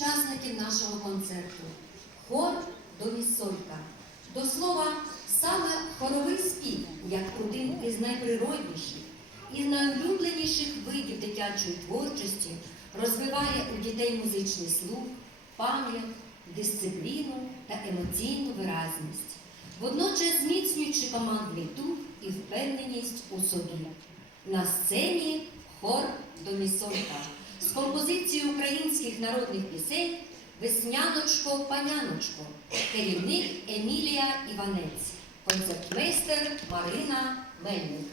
учасників нашого концерту. Хор до місолька. До слова, саме хоровий спів, як один із найприродніших і найулюбленіших видів дитячої творчості, розвиває у дітей музичний слух, пам'ять, дисципліну та емоційну виразність, водночас зміцнюючи командний дух і впевненість у собі. На сцені хор до місолька з композицією українських народних пісень Весняночко, паняночко, керівник Емілія Іванець, концертмейстер Марина Мельник.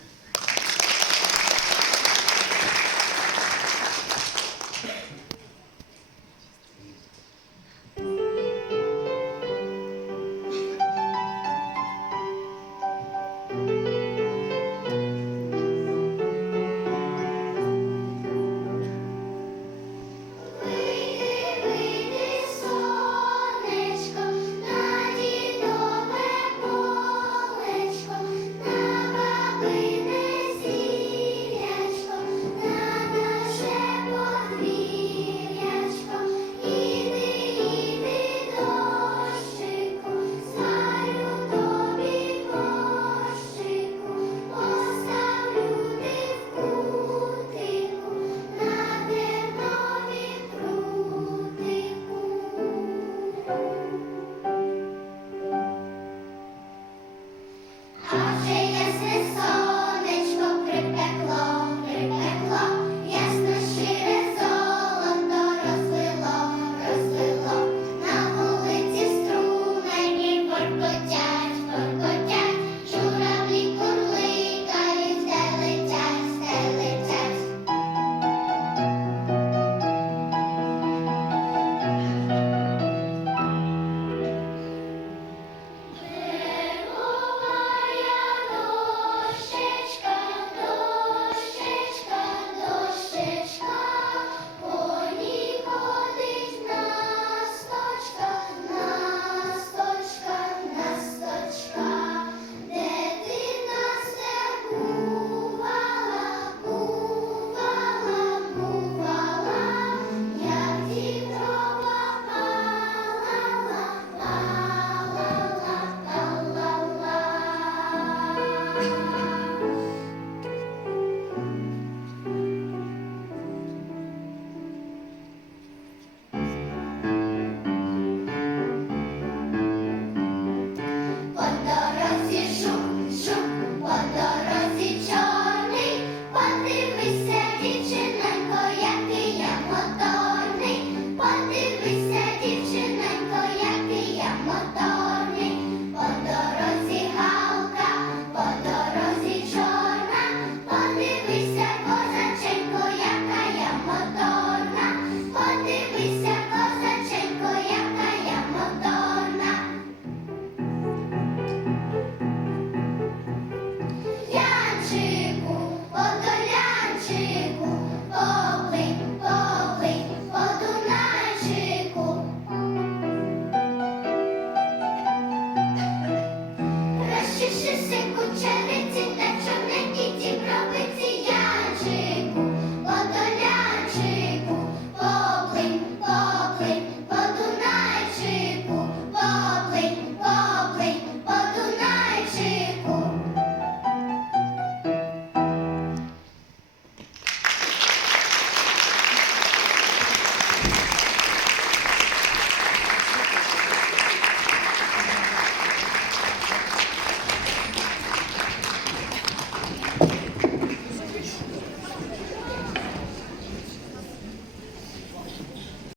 Тішишся кучери.